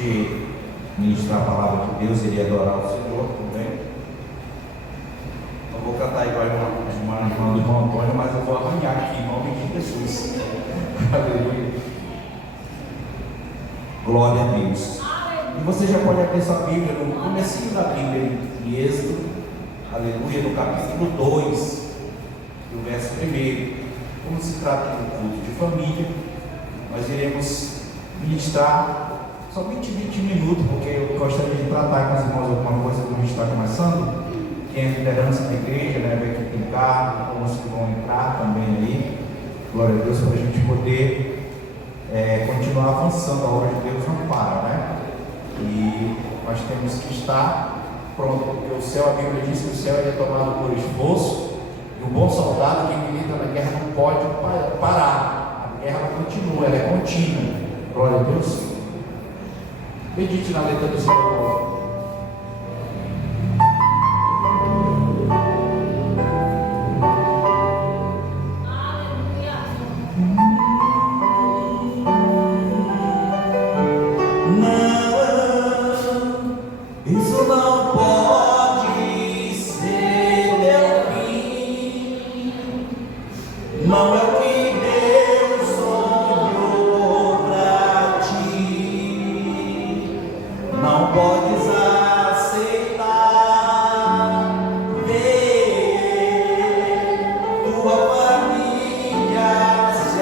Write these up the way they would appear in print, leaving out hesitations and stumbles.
de ministrar a palavra de Deus, ele adorar o Senhor também. Não vou cantar igual a irmã do irmão Antônio, mas eu vou arranhar aqui em nome de Jesus. Aleluia. Glória a Deus. E você já pode abrir sua Bíblia no comecinho da Bíblia, em Êxodo, aleluia, no capítulo 2, do verso 1. Como se trata de um culto de família, nós iremos ministrar somente 20 minutos, porque eu gostaria de tratar com os irmãos alguma coisa que a gente está começando. Quem é liderança da igreja, né, vai aqui pintar, alguns que vão entrar também aí. Glória a Deus, para a gente poder continuar avançando. A obra de Deus não para, né? E nós temos que estar pronto, porque o céu, a Bíblia diz que o céu é tomado por esforço, e o bom soldado que milita na guerra não pode parar. A guerra continua, ela é contínua. Glória a Deus. Medite na letra do Salmo. Tua família se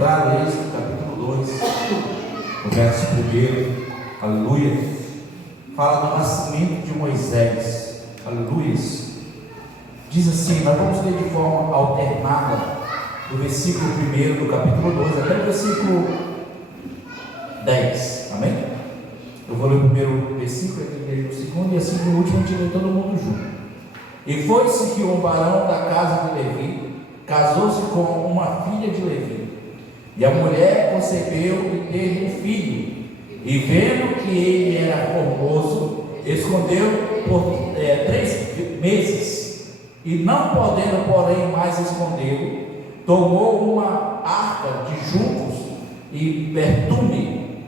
encontraram isso no capítulo 2, no verso 1, aleluia, fala do nascimento de Moisés, aleluia. Diz assim, nós vamos ler de forma alternada, do versículo 1 do capítulo 2 até o versículo 10, amém? Eu vou ler o primeiro versículo, aqui o segundo, e assim no último a gente lê todo mundo junto. E foi-se que um varão da casa de Levi casou-se com uma filha de Levi, e a mulher concebeu e teve um filho, e vendo que ele era formoso, escondeu por 3 meses, e não podendo porém mais escondê-lo, tomou uma arca de juncos e pertume,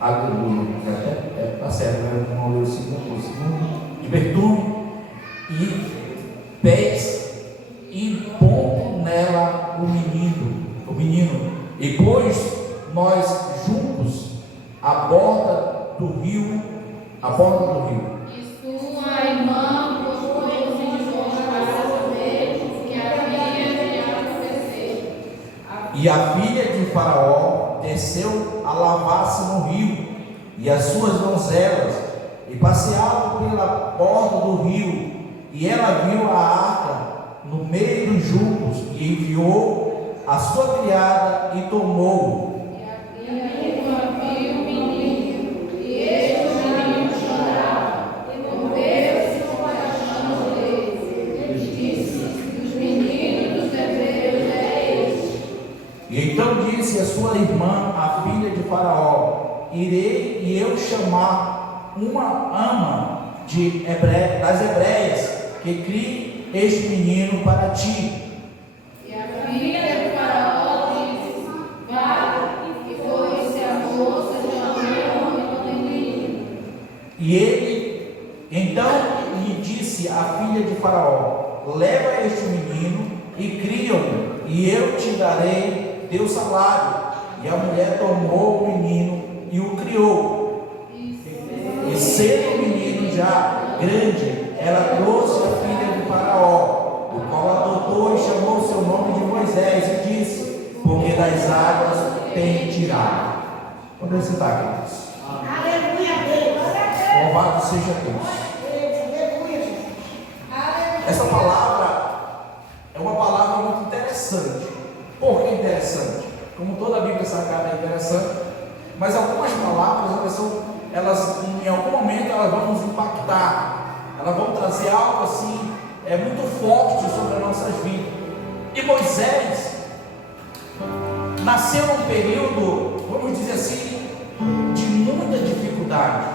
aleluia, está certo, né? Vamos ler o segundo, de pertume e pés, e pondo nela o menino, e pôs nós juntos à borda do rio, E sua irmã pôs-se para saber que havia de acontecer. E a filha de Faraó desceu a lavar-se no rio, e as suas donzelas, e passeavam pela borda do rio, e ela viu a arca no meio dos juncos, e enviou a sua criada e tomou. E a irmã viu o menino, e este o menino chorava, e moveu-se compaixão deles. Ele disse: os meninos dos hebreus é este. E então disse a sua irmã, a filha de Faraó: irei e eu chamar uma ama das hebreias, que crie este menino para ti. E a filha de Faraó disse: vá, e foi-se a moça chamou o menino. E ele então lhe disse à filha de Faraó: leva este menino e cria-o, e eu te darei teu salário. E a mulher tomou o menino e o criou. E sendo o menino já grande, ela trouxe a filha de Faraó, o qual adotou e chamou seu nome de Moisés, e disse: porque das águas tem tirado. Onde você está, queridos? Aleluia, Deus. Louvado seja Deus. Essa palavra é uma palavra muito interessante. Por que interessante? Como toda a Bíblia Sagrada é interessante, mas algumas palavras elas em algum momento elas vão nos impactar, elas vão trazer algo assim muito forte sobre as nossas vidas. E Moisés nasceu num período, vamos dizer assim, de muita dificuldade,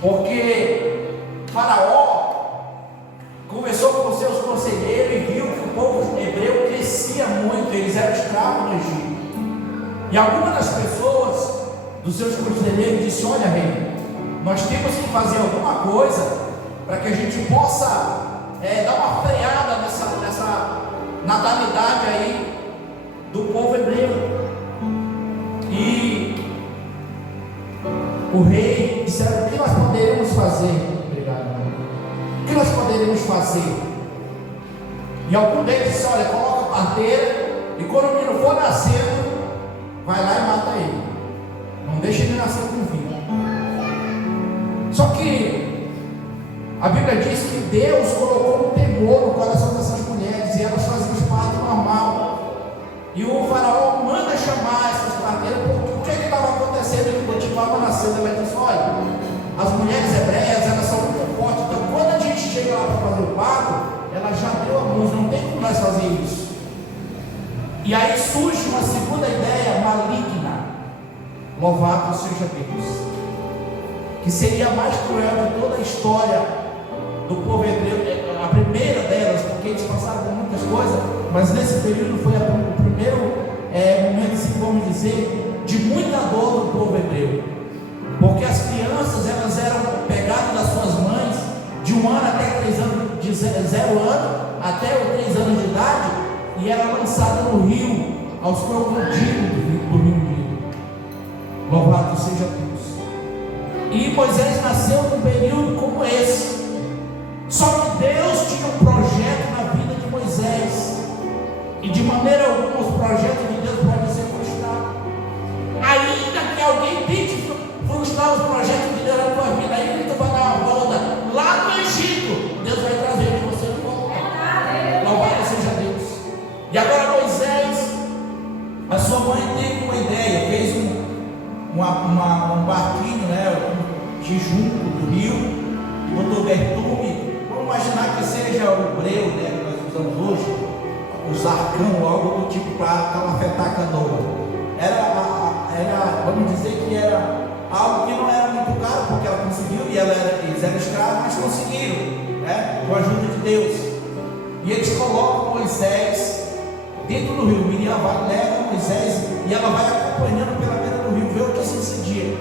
porque Faraó começou com seus conselheiros e viu que o povo hebreu crescia muito, eles eram escravos no Egito. E algumas das pessoas dos seus conselheiros disse: olha, rei, nós temos que fazer alguma coisa para que a gente possa dar uma freada nessa natalidade aí do povo hebreu. E o rei disse: o que nós poderemos fazer? Obrigado. O que nós poderemos fazer? E algum deles disse: olha, coloca a parteira, e quando o menino for nascendo, vai lá e mata ele. Não deixa ele nascer com vida. Só que a Bíblia diz que Deus colocou um temor no coração dessas mulheres, e elas faziam os partos normal. E o faraó manda chamar essas parteiras, porque o que estava acontecendo? Ele continuava nascendo. Ela disse: olha, as mulheres hebreias, elas são muito fortes, então quando a gente chega lá para fazer o parto, ela já deu a luz, não tem como nós fazer isso. E aí surge uma segunda ideia maligna, louvado seja Deus, que seria a mais cruel de toda a história do povo hebreu, a primeira delas, porque eles passaram por muitas coisas, mas nesse período foi o primeiro momento, assim, vamos dizer, de muita dor do povo hebreu, porque as crianças elas eram pegadas das suas mães de 1 ano até 3 anos, de 0 ano até 3 anos de idade, e era lançada no rio, aos crocodilos do rio Nilo. Louvado seja Deus. E Moisés nasceu num período como esse. Só que Deus tinha um projeto na vida de Moisés, e de maneira alguma os projetos A sua mãe teve uma ideia, fez um barquinho, né, de junco do rio, botou betume. Vamos imaginar que seja o breu, né, que nós usamos hoje, os arcão, algo do tipo para calafetar a canoa. Vamos dizer que era algo que não era muito caro, porque ela conseguiu, e eles eram escravos, mas conseguiram, né, com a ajuda de Deus. E eles colocam Moisés dentro do rio. Miriam leva Moisés e ela vai acompanhando pela beira do rio, vê o que sucedia.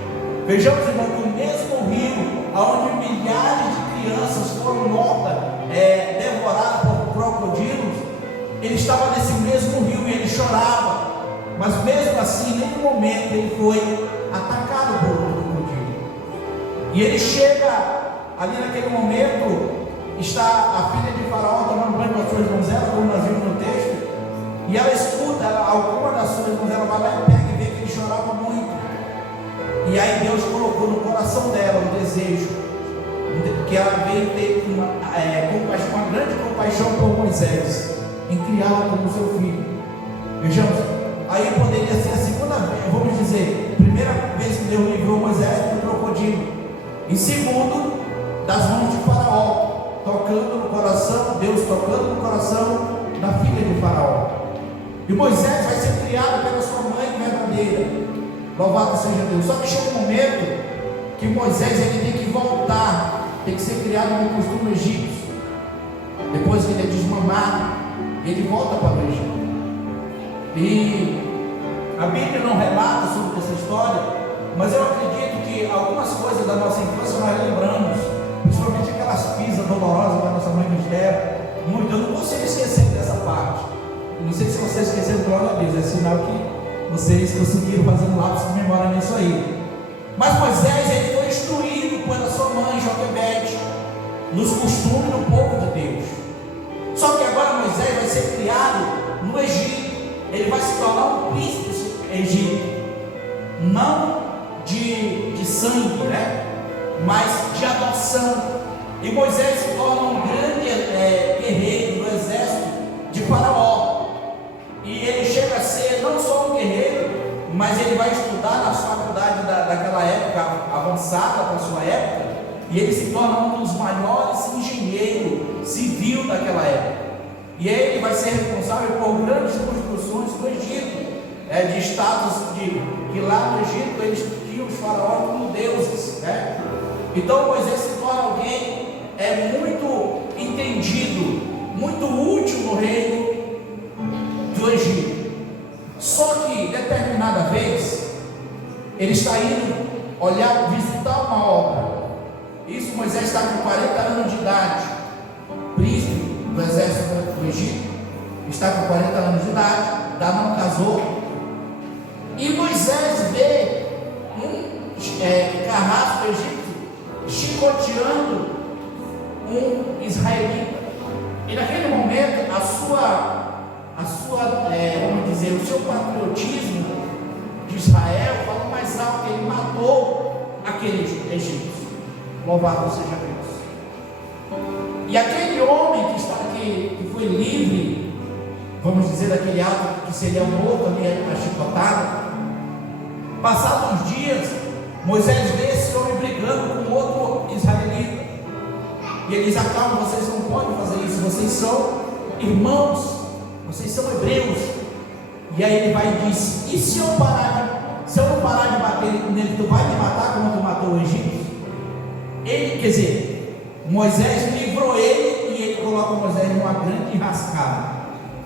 Vejamos, irmão, que o mesmo rio onde milhares de crianças foram mortas, devoradas por crocodilos, ele estava nesse mesmo rio e ele chorava. Mas mesmo assim, em nenhum momento ele foi atacado por um crocodilo. E ele chega ali naquele momento, está a filha de Faraó tomando banho com as suas donzelas, como nós vimos no texto, e ela escuta, alguma das suas donzelas vai lá e pega e vê que ele chorava muito. E aí Deus colocou no coração dela um desejo, que ela veio ter uma grande compaixão por Moisés, em criá-lo como seu filho. Vejamos, aí poderia ser a segunda vez, vamos dizer, primeira vez que Deus livrou Moisés do crocodilo, e segundo, das mãos de Faraó, tocando no coração, Deus tocando no coração da filha de Faraó. E Moisés vai ser criado pela sua mãe verdadeira. Louvado seja Deus. Só que chega um momento que Moisés ele tem que voltar, tem que ser criado no costume egípcio. Depois que ele é desmamado, ele volta para o Egito. E a Bíblia não relata sobre essa história, mas eu acredito que algumas coisas da nossa infância nós lembramos, principalmente aquelas pisas dolorosas da nossa mãe nos deram. Muito, eu não consigo esquecer dessa parte. Eu não sei se vocês esqueceram, glória a Deus, é sinal que vocês conseguiram fazer um lápis de memória nisso aí. Mas Moisés ele foi instruído pela sua mãe Joquebede nos costumes do povo de Deus. Só que agora Moisés vai ser criado no Egito. Ele vai se tornar um príncipe egípcio, não de sangue, né? Mas de adoção. E Moisés se torna um grande guerreiro do exército de Faraó. E ele chega a ser não só um guerreiro, mas ele vai estudar na faculdade daquela época, avançada para a sua época, e ele se torna um dos maiores engenheiros civil daquela época. E ele vai ser responsável por grandes construções do Egito, de estados que lá no Egito eles tinham os faraós como deuses, né? Então Moisés se torna alguém muito entendido, muito útil no reino do Egito. Só que determinada vez ele está indo visitar uma obra. Isso, Moisés está com 40 anos de idade, príncipe do exército do Egito, está com 40 anos de idade, ainda não casou. E Moisés vê um carrasco egípcio chicoteando um israelita. E naquele momento vamos dizer, o seu patriotismo de Israel falou mais alto, que ele matou aquele egípcio. Louvado seja Deus. E aquele homem que foi livre, vamos dizer, daquele ato que seria morto ali, a chicotada. Passados uns dias, Moisés vê esse homem brigando com outro israelita. E ele diz: acalma, vocês não podem fazer isso, vocês são irmãos, vocês são hebreus. E aí ele vai e diz: e se eu não parar de bater nele, tu vai me matar como tu matou o egípcio? Quer dizer, Moisés livrou ele e ele coloca Moisés numa grande enrascada.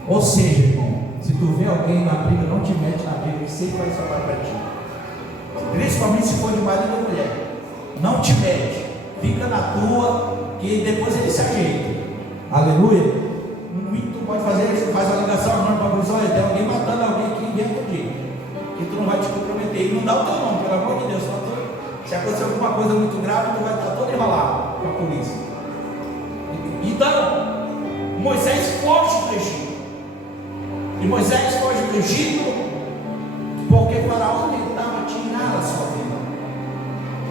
Ou seja, irmão, se tu vê alguém na briga, não te mete na briga, que sempre vai sobrar para ti. Principalmente se for de marido ou mulher. Não te mete, fica na tua, que depois ele se ajeita. Aleluia. Tu pode faz a ligação agora para a polícia: olha, tem alguém matando alguém aqui dentro de que tu não vai te comprometer. E não dá o teu nome, pelo amor de Deus. Se acontecer alguma coisa muito grave, tu vai estar todo enrolado com a polícia. Então, Moisés foge do Egito. E Moisés foge do Egito porque o faraó tentava tirar a sua vida.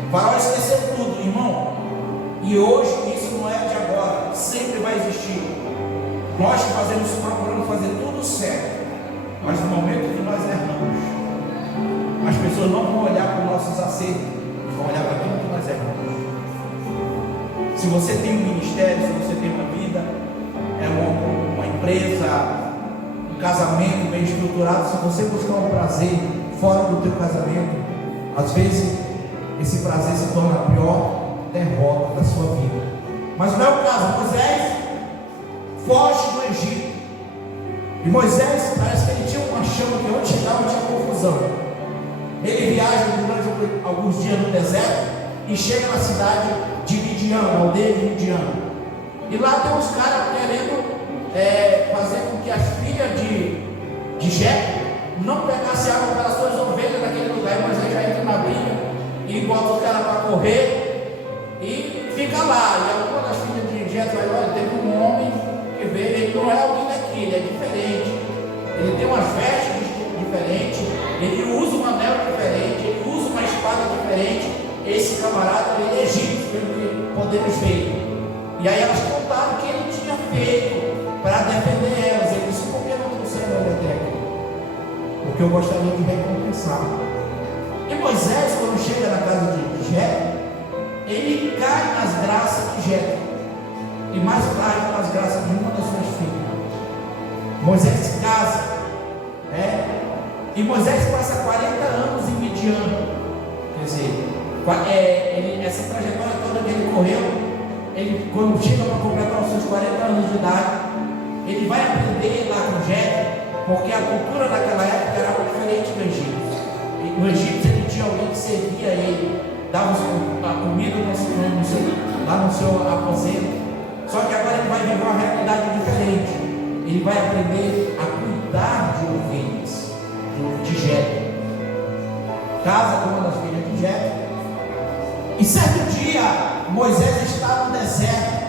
O faraó esqueceu tudo, irmão. E hoje isso não é de agora, sempre vai existir. Nós procuramos fazer tudo certo, mas no momento que nós erramos, pessoas não vão olhar para os nossos acertos, vão olhar para aquilo que nós erramos. Se você tem um ministério, se você tem uma vida, uma empresa, um casamento bem estruturado, se você buscar um prazer fora do teu casamento, às vezes esse prazer se torna a pior derrota da sua vida. Mas não é o caso. Moisés foge do Egito, e Moisés parece que ele tinha uma chama que onde chegava tinha confusão. Ele viaja durante alguns dias no deserto e chega na cidade de Midian, na aldeia de Midian. E lá tem uns caras querendo fazer com que as filhas de Jetro não pegassem água para as suas ovelhas naquele lugar. E Moisés já entra na briga e bota os caras para correr e fica lá. E alguma das filhas de Jetro vai: olha, teve um homem que veio, ele não é alguém daqui, ele é diferente. Ele tem umas vestes diferentes, ele usa um anel diferente, ele usa uma espada diferente. Esse camarada, ele é egípcio, pelo que podemos ver. E aí elas contaram o que ele tinha feito para defender elas. Ele disse: por que não trouxeram ele até aqui? Porque eu gostaria de recompensar. E Moisés, quando chega na casa de Jetro, ele cai nas graças de Jetro, e mais tarde nas graças de uma das suas filhas. Moisés se casa, e Moisés passa 40 anos em Midian. Quer dizer, essa trajetória toda que ele correu, ele, quando chega para completar os seus 40 anos de idade, ele vai aprender lá com Jetro, porque a cultura daquela época era diferente do Egito. No Egito ele tinha alguém que servia a ele, dava a comida lá no seu aposento. Só que agora ele vai viver uma realidade diferente. Ele vai aprender a cuidar de ovelhas de Jetro. Casa com uma das filhas de Jetro. E certo dia Moisés está no deserto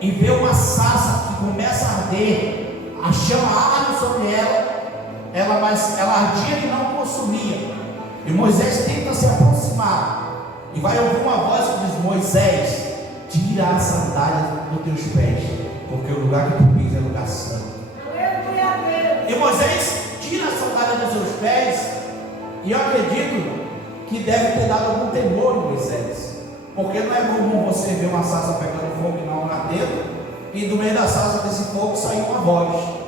e vê uma sarça que começa a arder. A chama arde sobre ela, mas ela ardia e não consumia. E Moisés tenta se aproximar e vai ouvir uma voz que diz: Moisés, tira a sandália dos teus pés, porque o lugar que tu pisa é lugar santo. E Moisés tira a sandália dos seus pés, e eu acredito que deve ter dado algum temor em Moisés, porque não é comum você ver uma sarça pegando fogo e não ardendo, e do meio da sarça desse fogo sair uma voz.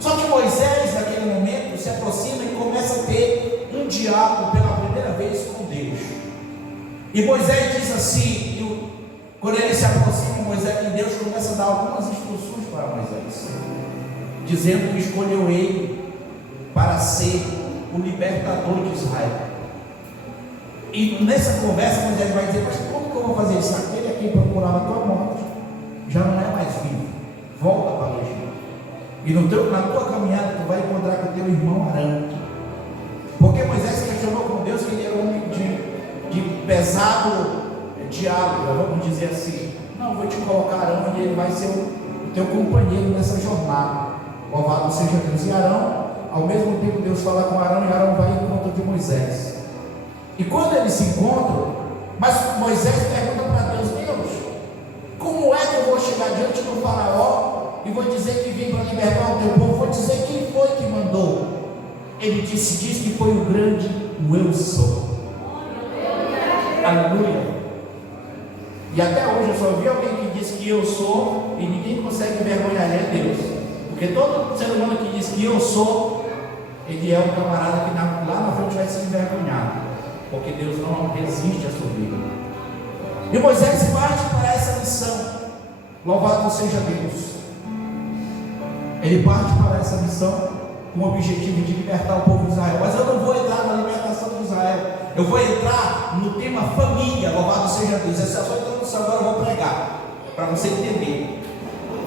Só que Moisés, naquele momento, se aproxima e começa a ter um diálogo pela primeira vez com Deus. E Moisés diz assim, quando ele se aproxima, Moisés, e Deus começa a dar algumas instruções para Moisés, dizendo que escolheu ele para ser o libertador de Israel. E nessa conversa Moisés vai dizer: mas como que eu vou fazer isso? Aquele a quem procurava a tua morte já não é mais vivo, volta para o Egito. E na tua caminhada tu vai encontrar com o teu irmão Arão. Porque Moisés questionou com Deus que ele era um homem de pesado diálogo, vamos dizer assim. Não, vou te colocar Arão e ele vai ser o teu companheiro nessa jornada. Louvado seja Deus. E Arão, ao mesmo tempo Deus fala com Arão, e Arão vai ao encontro de Moisés. E quando eles se encontram, mas Moisés pergunta para Deus: Deus, como é que eu vou chegar diante do faraó e vou dizer que vim para libertar o teu povo? Vou dizer quem foi que mandou. Ele diz que foi o grande eu sou. Aleluia. E até hoje eu só vi alguém que diz que eu sou e ninguém consegue envergonhar ele, é Deus. Porque todo ser humano que diz que eu sou, ele é um camarada que lá na frente vai se envergonhar, porque Deus não resiste a soberba. E Moisés parte para essa missão. Louvado seja Deus. Ele parte para essa missão com o objetivo de libertar o povo de Israel. Mas eu não vou entrar na libertação de Israel, eu vou entrar no tema família. Louvado seja Deus. Essa é a sua introdução, agora eu vou pregar, para você entender.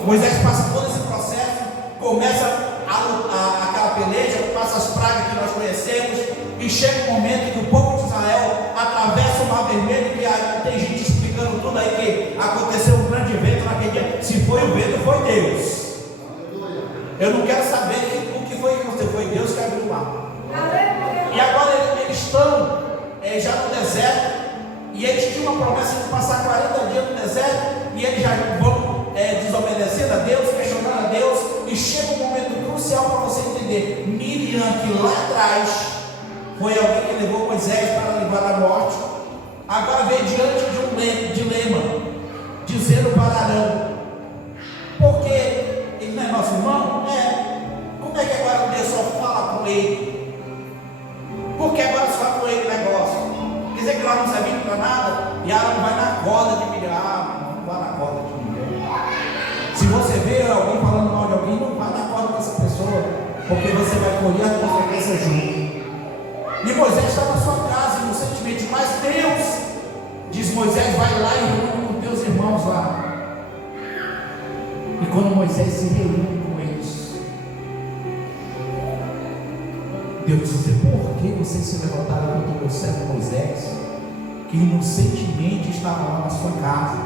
Moisés passa todo esse processo, começa aquela peleja, passa as pragas que nós conhecemos, e chega um momento em que o povo de Israel atravessa o Mar Vermelho, e tem gente explicando tudo aí, que aconteceu um grande evento naquele dia. Se foi o vento, foi Deus. Eu não quero saber o que foi que você foi, Deus que abriu o mar. E agora eles estão já no deserto, e eles tinham uma promessa de passar 40 dias no deserto, e eles já vão desobedecendo a Deus, questionando a Deus, e chega um momento crucial para você entender. Miriam, que lá atrás foi alguém que levou Moisés para livrar a morte. Agora vem diante de um dilema, dizendo para Arão: porque ele não é nosso irmão? Como é que agora Deus só fala com ele? Porque agora só fala com ele o negócio? Quer dizer que lá não serviu para nada? E Arão vai na corda de Miriam. Não vai na corda de Miriam. Se você vê alguém falando mal de alguém, não vai na corda dessa pessoa, porque você vai colher a consequência junto. E Moisés está na sua casa, inocentemente, mas Deus diz: Moisés, vai lá e reúne com teus irmãos lá. E quando Moisés se reúne com eles, Deus diz: por que vocês se levantaram contra o meu servo Moisés, que inocentemente estava lá na sua casa?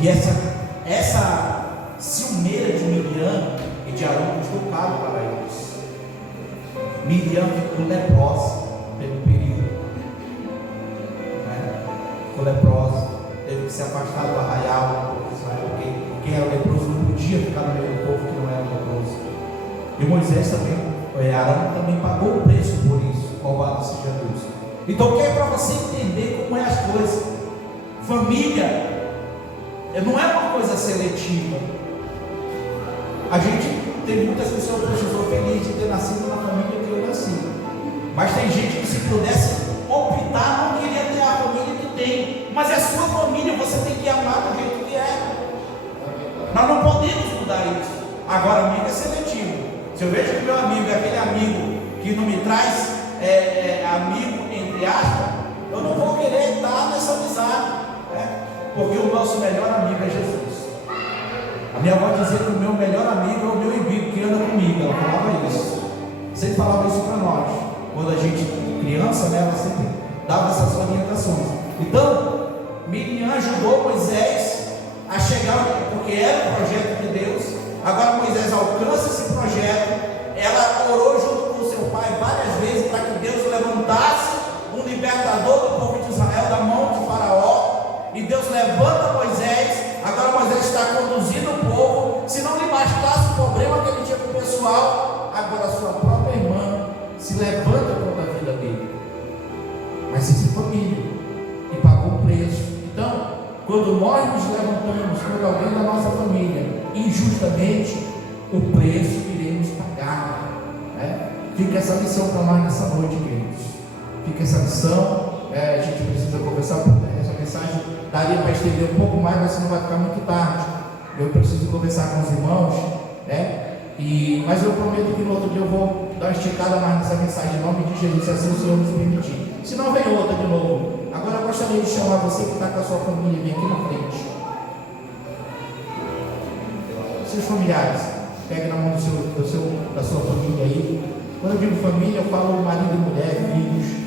E essa ciumeira de Miriam e de Arão custou caro para eles. Miriam ficou leprosa pelo período, ficou leprosa, teve que se afastar do arraial, porque quem era leproso não podia ficar no meio do povo que não era leproso. E Moisés também, Arão também pagou o preço por isso. Louvado seja Deus. Então, o que é para você entender como é as coisas? Família não é uma coisa seletiva. A gente tem muitas pessoas que são felizes de ter nascido na família que eu nasci, mas tem gente que, se pudesse optar, não queria ter a família que tem. Mas é a sua família, você tem que amar do jeito que é. Nós não podemos mudar isso. Agora, amigo é seletivo. Se eu vejo que meu amigo é aquele amigo que não me traz amigo, entre aspas, eu não vou querer estar nessa amizade, porque o nosso melhor amigo é Jesus. A minha avó dizia que o meu melhor amigo é o meu inimigo que anda comigo. Ela falava isso. Sempre falava isso para nós. Quando a gente criança, ela sempre dava essas orientações. Então, Miriam ajudou Moisés a chegar, porque era o projeto de Deus. Agora Moisés alcança esse projeto. Ela orou junto com seu pai várias vezes para que Deus levantasse um libertador do povo de Israel da mão de Faraó. E Deus levanta Moisés. Agora Moisés está conduzindo o povo. Se não lhe bastasse o problema que ele tinha com o pessoal, agora a sua própria irmã se levanta contra a vida dele. Mas isso é família, e pagou um preço. Então, quando nós nos levantamos contra alguém da nossa família injustamente, o preço iremos pagar. Fica essa lição para nós nessa noite, queridos. Fica essa lição. A gente precisa conversar, porque essa mensagem daria para estender um pouco mais, mas senão vai ficar muito tarde. Eu preciso conversar com os irmãos, mas eu prometo que no outro dia eu vou dar uma esticada mais nessa mensagem, em nome de Jesus, se assim o Senhor nos permitir. Se não, vem outra de novo. Agora eu gostaria de chamar você que está com a sua família, vem aqui na frente. Seus familiares, pegue na mão da sua família aí. Quando eu digo família, eu falo marido e mulher, filhos.